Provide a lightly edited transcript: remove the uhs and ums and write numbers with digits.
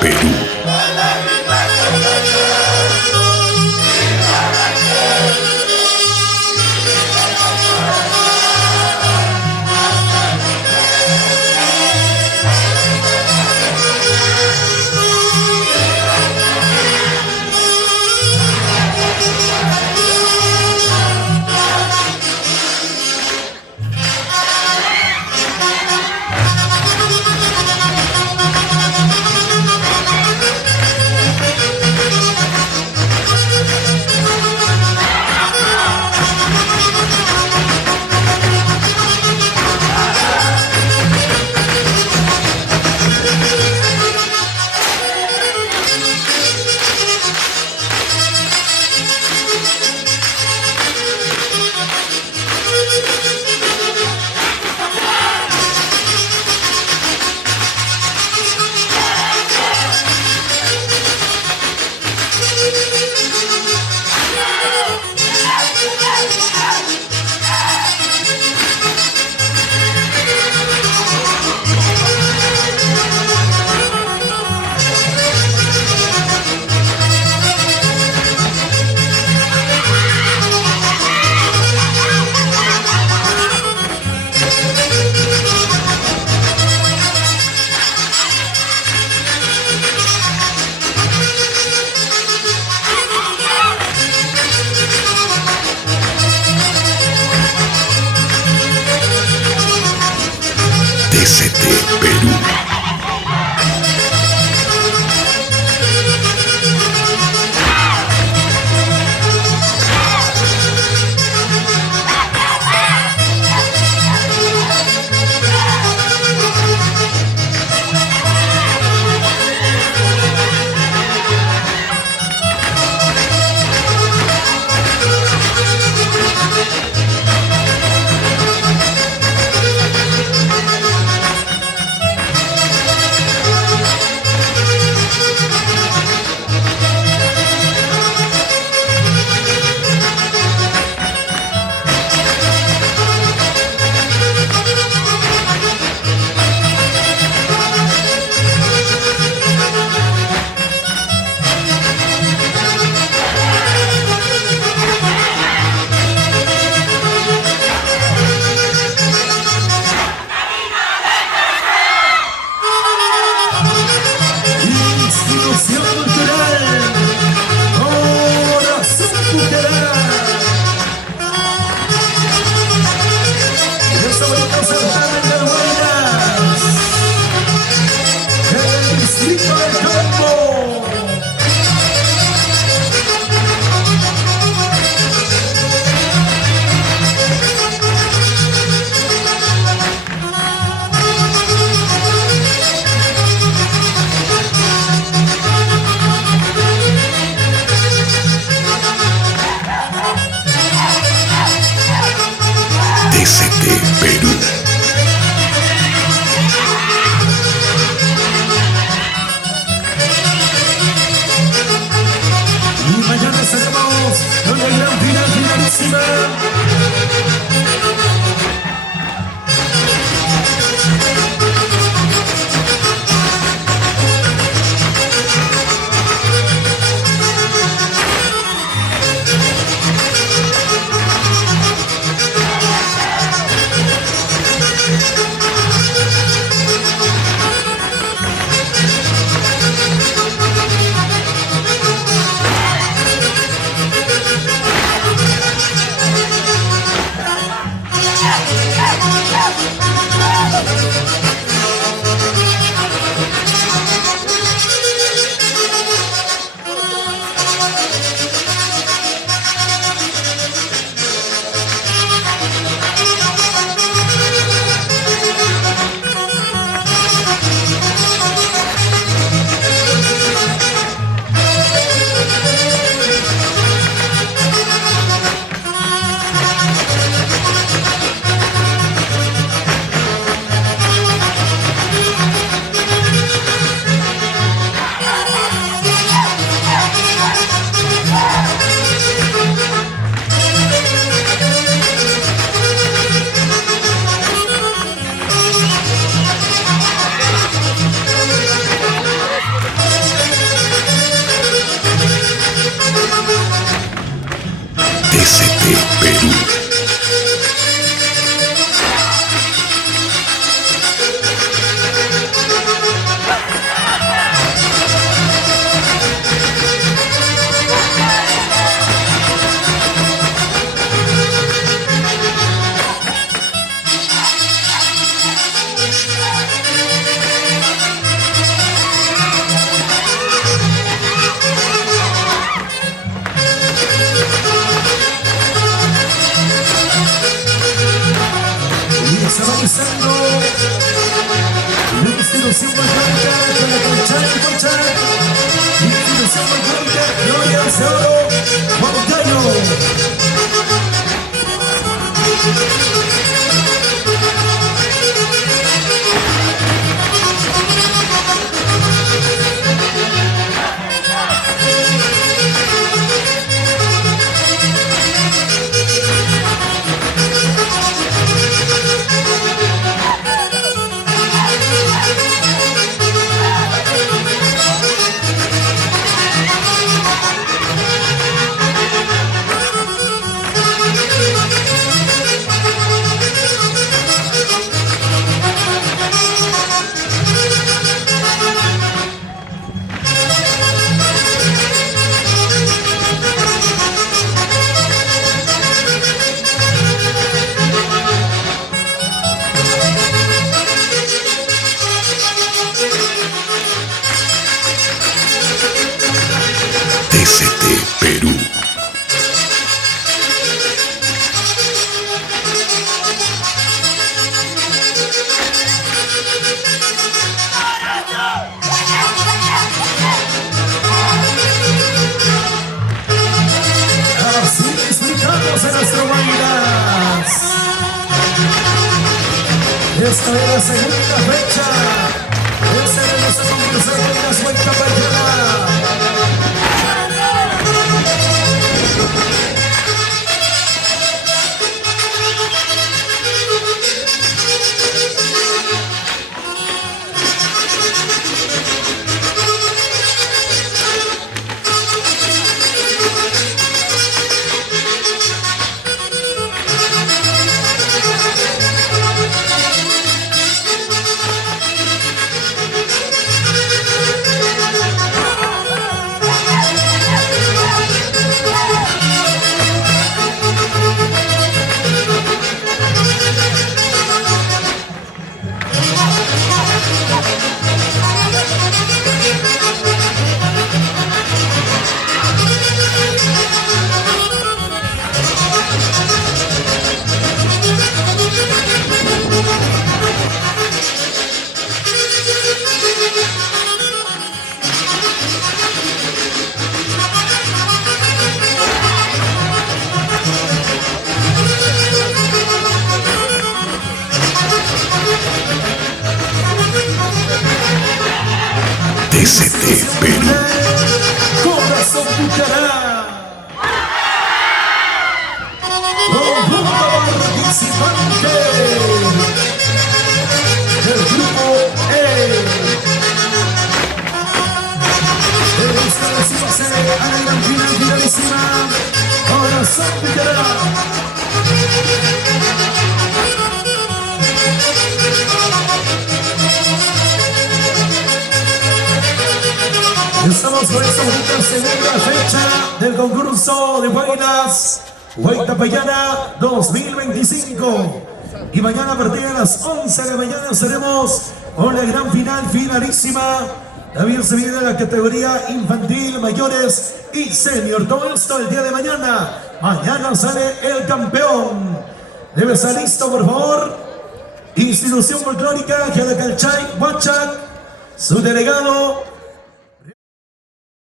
Perú. TCT Perú. TCT Perú. Y mañana cerramos con la gran final finalísima. de oro, Moncayo. TCT Perú. Así explicamos en nuestro Guaymas. Esta es la segunda fecha. Esta es nuestra concurso de Guaymas Vuelta Payana. TCT Perú. Corazón Bucará. Conjunto participante del grupo E. Esta vez iba a ser a la gran final finalísima. Corazón Bucará. Estamos con esta bonita segunda fecha del concurso de Guaynas Vuelta Payana 2025. Y mañana a partir de las 11 de la mañana estaremos con la gran final finalísima. También se viene la categoría infantil, mayores y senior. Todo esto el día de mañana. Mañana sale el campeón. Debe estar listo, por favor. Institución Folclórica Calacalchay, Huachac, su delegado